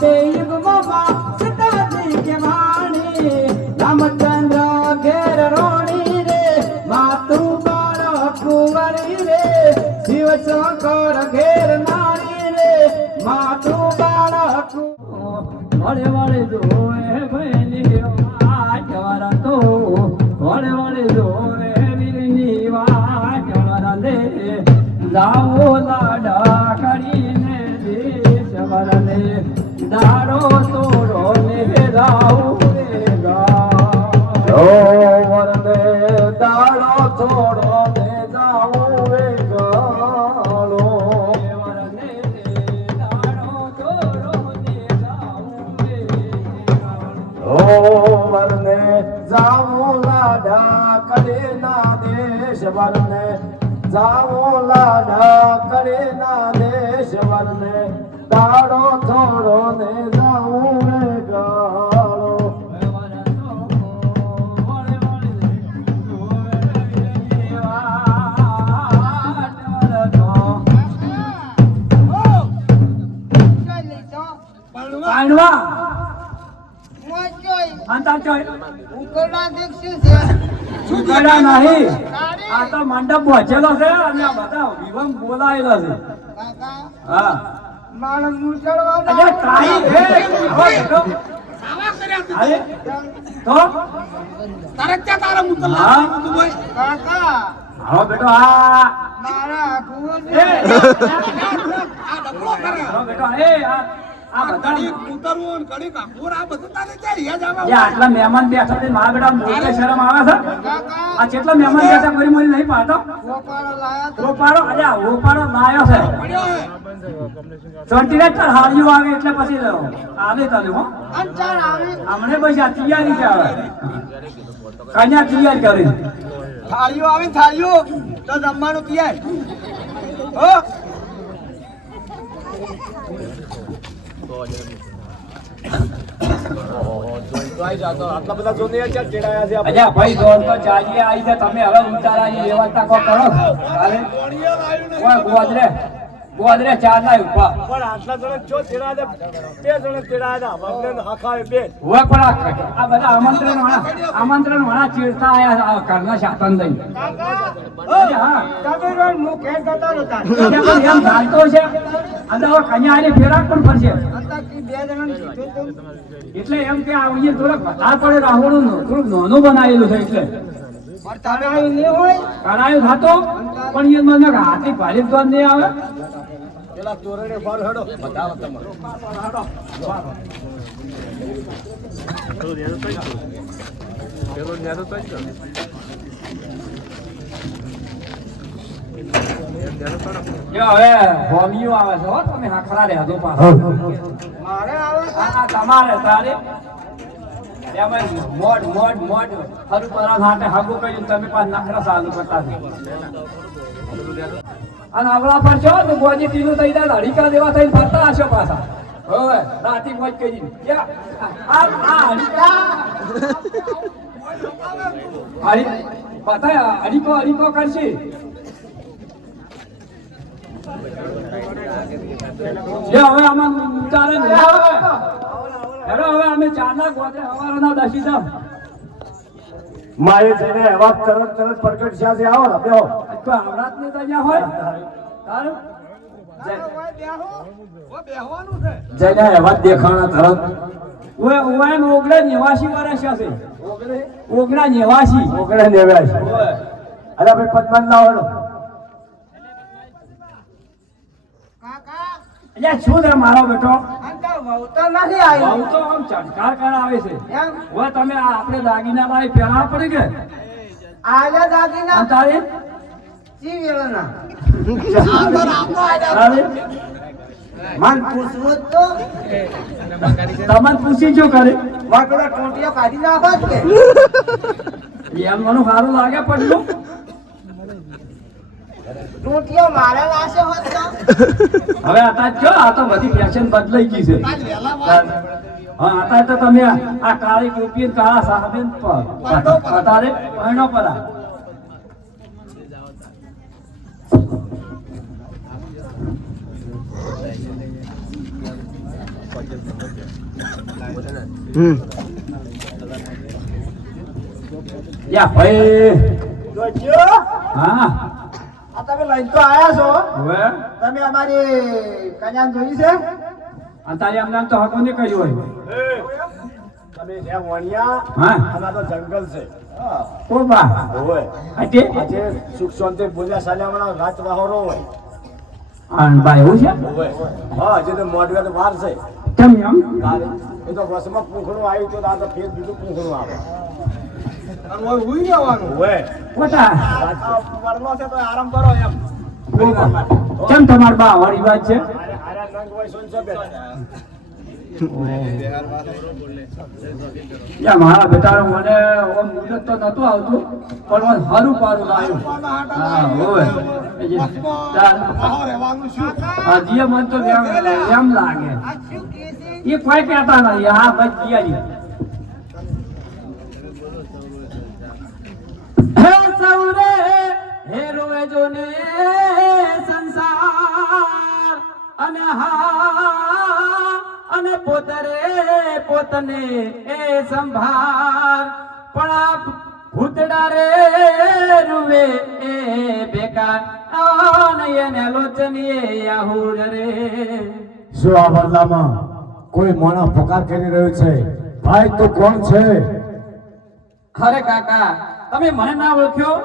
તે યુગમાં સીતાજી કે વાણી રામચંદ્ર ઘેર રોણી રે માતું બાળક કુંવરી રે શિવ શંકર ઘેર નારી રે માતું બાળક વળે વળે જોવે ભૈલી વાટ વરતો વળે વળે જોવે વીરની વાટ વરલે જાઓ લાડા કરીને દેશ વરલે દાડો તોડો ને જાઉં રે ગા વરલે દાડો તોડો ને જાઉં રે ગાળો વરલે દાડો તોડો ને જાઉં રે ગાળો વરલે જાઉં લાડા કરે ના દેશ વરલે જાઓ લાડા કરે ના દેશ વરને દાડો થોડો ને જાઉં રે ગાળો આ તો મંડપ પહોંચેલો છે અને આ બધા વિવમ બોલાયેલો છે હા માણસ મુચડવા અરે તાઈ હે હવે બેઠો અરે તો તારક્યા તારા મુતલ તું ભાઈ કાકા આવો બેટો આ મારા ગુણ એ આ ડબલો કરે આવો બેટો એ આ બધા ઉતરવું કડી કાપુર આ બધું તારે ચાલ્યા જાવા યા આટલા મહેમાન બેઠા છે મારા બેટા મોટે શરમ આવે છે આ કેટલા મહેમાન બેઠા મરી મરી નહીં પાડતો ઓપારો લાયા તો ઓપારો અરે ઓપારો લાયો છે સેન્ટિનેટર હાલ્યું આવે એટલે પછી આવે તને હો અંચાર આવે હમણે બસ આ તૈયારી છે આવે કન્યા તૈયાર કરી થાળીઓ આવે થાળીઓ તો જમવાનું તૈયાર હો ભાઈ દોડ તો ચાલીએ આવી છે તમે હવે ઉતારાની વ્યવસ્થા કો કરો ગોદરે ગોદરે ચાર ના ઉભા પણ આટલા જણે જો તેડા દે બે જણે તેડા દે મને હખાવે બે હોય પણ આ બધા આમંત્રણ વાળા ચીડતા આયા ઘરના શાતન દઈ હા તમે રોજ મુ કે જતા નતા પણ એમ ચાલતો છે અને હવે કન્યાની ફેરા પણ ફરશે બે જણા એટલે એમ કે આવીએ થોડુંક વધારે પડે રાહોડું થોડુંક નાનું બનાવેલું છે એટલે કરાયું થતો પણ એ મને હાથી ભારી તો નહીં આવે પેલા તોરણે ફાર હેડો બતાવો તમારો હવે હોમિયો આવે છે હો તમે હાખરા રે હજો પાછો મારે આવે આ તમારે તારે એમાં મોડ મોડ મોડ હરુ પરા હાટે હાગુ કર્યું તમે પાછ નખરા સાલુ કરતા છે અને આવડા પર છો તો ગોજી તીનું થઈ જાય હડીકા દેવા થઈને ફરતા હશો પાછા હવે રાતી મોજ કરી આ હડીકા પતા હડીકો કરશે હવે આમાં ઉતારે ને હવે અમે ચારના ગોતે હવારના દસી જાવ માએ જઈને એવા તરત પ્રગટ છે આવો ને બેહો તો આવરાત ને ત્યાં હોય તારું બેહવાનું છે જઈને એવા દેખાણા તરત ઓય ઓગળે 89 વર્ષ છે ઓગળા 89 અરે ભાઈ પદ્મન ના હોડો અલ્યા શું છે મારો બેટો વહુતો નથી આવ્યો વહુતો આમ ચટકાર કરાવે છે હવે તમે આપણે દાગીના લાવી પહેરા પડી કે આલે દાગીના તારે સી વેળના મન પૂછવું તો તમને પૂછી જો કરે માર પેલા ટોટિયા કાઢી નાખો કે એમ મને સારું લાગે પડલું ટોટિયો મારા લાશે હોત તો હવે આતા જો આ તો બધી ફેશન બદલાઈ ગઈ છે હા આતા તો તમે આ કાળી ટોપી કાળા સાહેબ પતારે પહેણો પડા યા ભાઈ જોજો હા આ તમે લઈને તો આયા છો હવે તમે અમારી કન્યાને જોઈ છે અત્યારે અમને તો હકો નહીં કર્યું હોય તમે જ્યાં વણિયા હા આમાં તો જંગલ છે કોબા હોય આજે આજે સુખ શાંતિ બોલ્યા સાલ્યા રાત વાહોરો હોય આન ભાઈ એવું છે હોય હા હજી તો મોઢવે તો વાર છે કેમ એમ કાલે એ તો બસમાં પૂંખણું આવ્યું તો આ તો ફેર બીજું પૂંખણું આવે હોય કોટા વરનો છે તો આરામ કરો એમ કોબા કેમ તમાર બા વાળી વાત છે આરા રંગ હોય સોનસો બેઠા યા મારા બેટા મને ઓમ મુદત તો નતું આવતું પણ મને હારું પારું આવ્યું હા હોય હજી મને તો એમ લાગે એ કોઈ કહેતા નથી હા બસ ગયા હે સૌરે હે રોએ જોને સંસાર અને હા અને પોતરે પોતને એ સંભાર પણ આપ ભૂતડા રે રૂવે એ બેકાર અને એને લોચનીએ આહુર રે શું આ બદલામાં કોઈ મોણા પકાર કરી રહ્યો છે ભાઈ તું કોણ છે અરે કાકા તમે મને ના ઓળખ્યો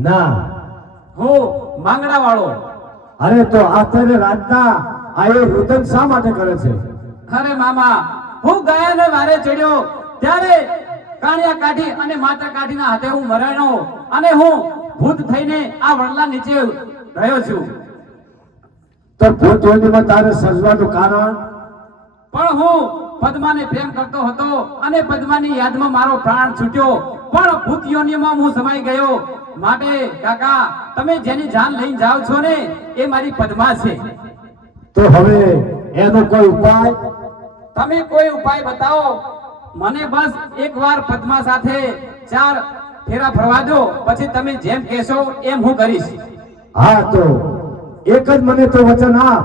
ના હું માંગડા વાળો અરે તો આ તારે રાતના આ એ રુદન શા માટે કરે છે અરે મામા હું ગયા ને વારે ચડ્યો ત્યારે કાણિયા કાઢી અને માતા કાઢીના હાથે હું મરાણો અને હું ભૂત થઈને આ વડલા નીચે રહ્યો છું તો ભૂત યોનીમાં તારે સજવાનું કારણ પણ હું પદ્માને પ્રેમ કરતો હતો અને પદ્માની યાદમાં મારો પ્રાણ છૂટ્યો પણ ભૂત યોનીમાં હું સમાઈ ગયો માટે કાકા તમે જેની જાન લઈને જાઓ છો ને એ મારી પદ્મા છે તો હવે એનો કોઈ ઉપાય તમે કોઈ ઉપાય બતાવો મને બસ એકવાર પદ્મા સાથે 4 ફેરા ફરવા દો પછી તમે જેમ કહેશો એમ હું કરીશ હા તો એક જ મને તો વચન આપ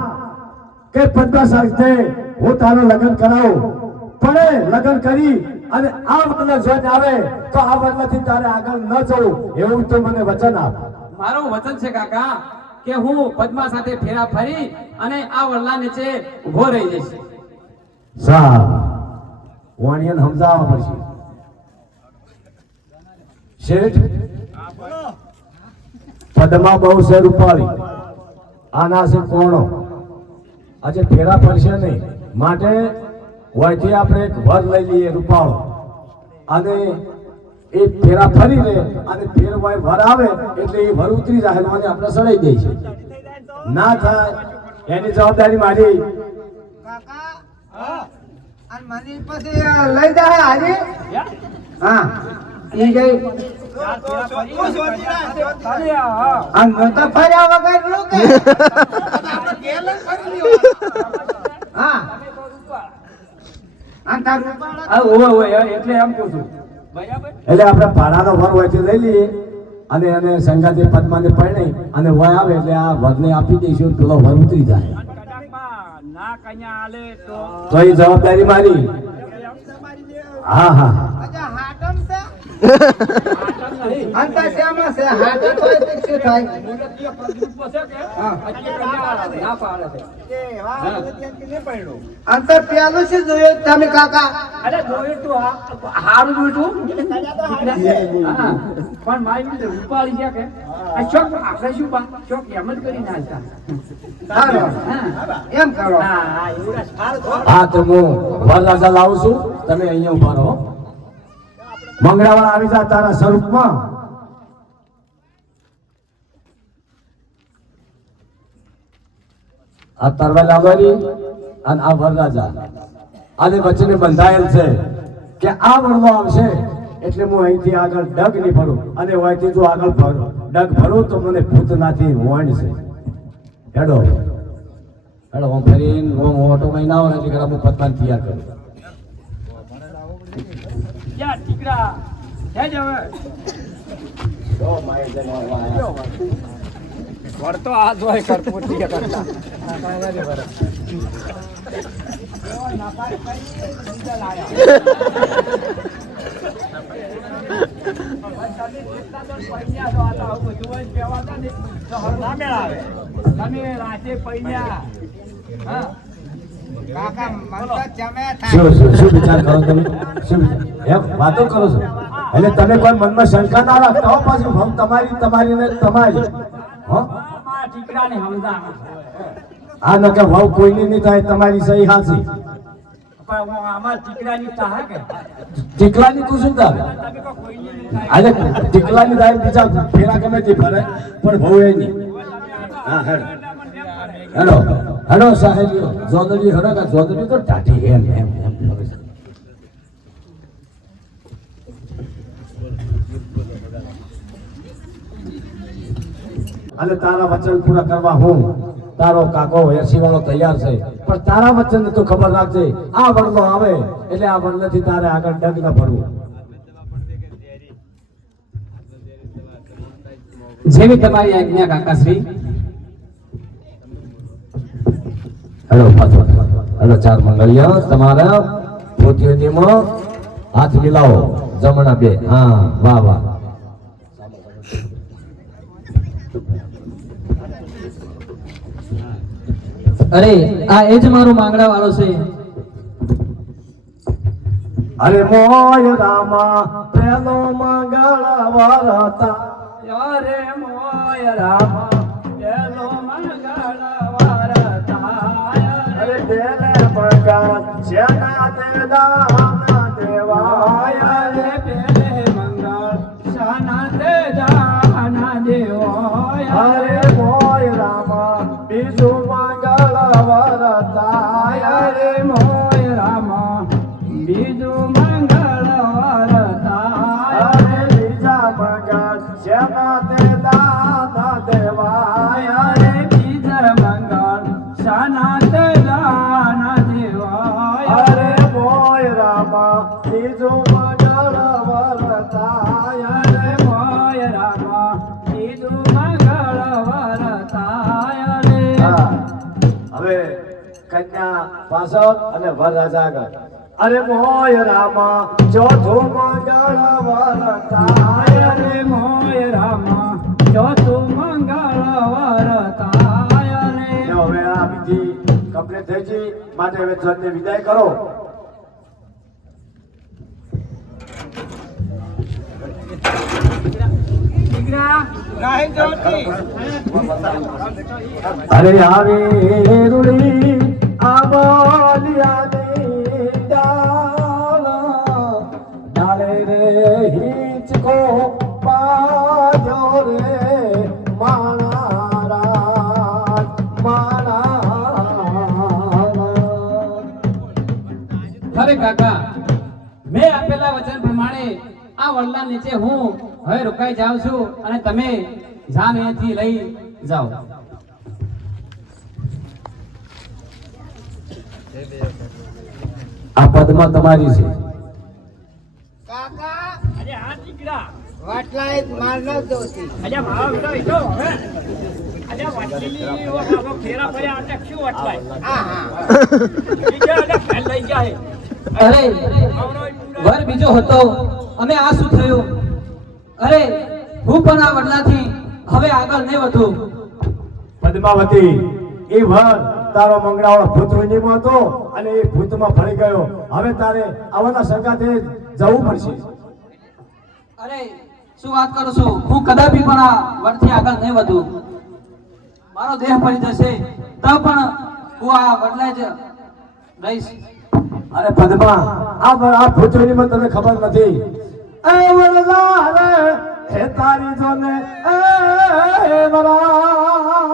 કે પદ્મા સાથે હું તારું લગ્ન કરાવું પણ લગ્ન કરી અને આ બદલા જોઈને આવે તો આ બદલાથી તારે આગળ ન જવું એવું તો મને વચન આપ મારું વચન છે કાકા કે હું પદ્મા સાથે ફેરા ફરી અને આ વડલા નીચે ઉભો રહી જઈશ સાહેબ વાણિયાને સમજાવવા પડશે શેઠ પદ્મા બહુ છે રૂપાળી આના છે કોણો આજે ફેરા પડશે નહીં માટે વયથી આપણે એક વર લઈ લઈએ રૂપાળો અને એ ફેરા ફરી લે અને ફેર વય વર આવે એટલે એ વર ઉતરી જાય અને આપણે સડાઈ દે છે ના થાય એની જવાબદારી મારી કાકા અને મને પછી લઈ જાય હારી હા ઈ ગઈ આમ તો ફર્યા વગર નું કે હા આ તારું ઓય એટલે એમ કહું છું બરાબર એટલે આપણે ભાડાનો વર વયથી લઈ લઈએ અને એને સંગાતે પદ્માને પરણી અને વય આવે એટલે આ વરને આપી દઈશું પેલો વર ઉતરી જાય ના કન્યા આલે તો એ જવાબદારી મારી હા હા અચ્છા હાટમ છે અંતા શ્યામા છે હાટમ હોય તો શું થાય અંતર પેલું છે જોયું તમે કાકા અરે જોયું તું હારું જોયું તું પણ મારી રીતે ઉપાડી છે કે આ ચોક આપણે શું ચોક એમ જ કરી નાખતા સારું એમ કરો હા તો હું વરરાજા લાવું છું તમે અહીંયા ઉભા રહો મંગળાવાળા આવી જા તારા સ્વરૂપમાં આ તરવા લાવવાની અને આ વરરાજા આને વચ્ચે બંધાયેલ છે કે આ વરલો આવશે એટલે હું અહીંથી આગળ ડગ નહીં ભરું અને અહીંથી જો આગળ ભરું ડગ ભરું તો મને ભૂત નાથી વણ છે હેડો હેડો હું ફરીને હું ઓટો મહિના આવો એટલે હું પતવાન તૈયાર કરું ક્યાં દીકરા જય જવે વળતો આ જ હોય કરપૂર કરતા તમે રાતે પૈયા હા કાકા મન તો જમે શું વિચાર કરો તમે? શું વિચાર? એમ વાતો કરો છો એટલે તમે કોઈ મનમાં શંકા ના રાખતા હો. પાછું હમ તમારી ને તમારી હો. મારા દીકરાને સમજાણ આ ન કે ભાવ કોઈની નહીં થાય, તમારી સહી હાચી. પણ હું આમાં દીકરાની ચાહ કે ટીકલાની તું શું થાય? તમે કોઈ કોઈની નહીં થાય. આજે ટીકલાની થાય બીજા ફેરા ગમે તે ફરે પણ ભાવ એ નહીં. હા હેડો હેડો સાહેબ જોદડી હેડો કે જોદડી તો ટાટી એમ એમ એમ ફરે છે. અને તારા વચન પૂરા કરવા હું તારો કાકો 80 વાળો તૈયાર છે, પણ તારા વચન તો ખબર રાખજે આ વડલો આવે એટલે આ વડલેથી તારે આગળ ડગ ન ભરવું. જેવી તમારી આજ્ઞા કાકાશ્રી. હેલો પાછો હેલો ચાર મંગળિયા તમારા પોતીઓનીમાં હાથ મિલાવો જમણા બે. હા વાહ વાહ. અરે આ એ જ મારો માંગડા વાળો છે. અરે મોય રામા પેલો મંગળ વરતા રે મોય રામા પેલો મંગળ વરતાય અરે પેલે મંગળ જેના તે દાન દેવાય રે પેલે મંગળ શાના તે જાના દેવાય અરે મોય રામા બીજું મંગળ વરતાય રે મોય રામા બીજું મંગળ વરતાય અરે બીજા મંગળ જેના તે દાન દેવાય રે બીજર મંગળ શાના તે જાના દેવાય અરે મોય રામા બીજું મંગળ વરતાય રે મોય રામા બીજું મંગળ વરતાય રે હા. હવે કન્યા પાછળ અને વરરાજા આગળ. અરે મોય રામા ચોથું મંગળ વરતાય રે મોય રામા ચોથું મંગળ વરતાય રે હવે આ વિધિ કમ્પ્લીટ થઈ ગઈ માટે હવે જનને વિદાય કરો. દીકરા નહીં જોતી અરે આવી રૂડી આબોલિયાની ડાળ ડાળે રે હિંચકો પાડ્યો રે માણા રાજ અરે કાકા મેં આપેલા વચન પ્રમાણે આ વડલા નીચે હું હવે રોકાઈ જાઉં છું અને તમે જાન અહીંયાથી લઈ જાઓ. આ પદમાં તમારી છે. કાકા અરે આ દીકરા વાટલા એક માર ન જોતી અરે મારો બેટો ઈતો હવે અરે વાટલીની ઓહો ફેરા પડ્યા એટલે શું વટવાય હા હા બીજા અરે ફેલ લઈ જાય અરે વર બીજો હતો અમે આ શું થયું? અરે હું પણ આ વડલાથી હવે આગળ નહીં વધું. પદ્માવતી એ વર તારો મંગળાવાળો ભૂતરોજીમાં હતો અને એ ભૂતમાં ભળી ગયો. હવે તારે આવવાના સંગાથે જવું પડશે. અરે શું વાત કરો છો? હું કદાપી પણ આ વડથી આગળ નહીં વધું. મારો દેહ પડી જશે તો પણ હું આ વડલા જ રહીશ. અરે પદ્મા આ ભૂતરોજીમાં તને ખબર નથી. એ વડલા રે હે તારી જોને એ વરા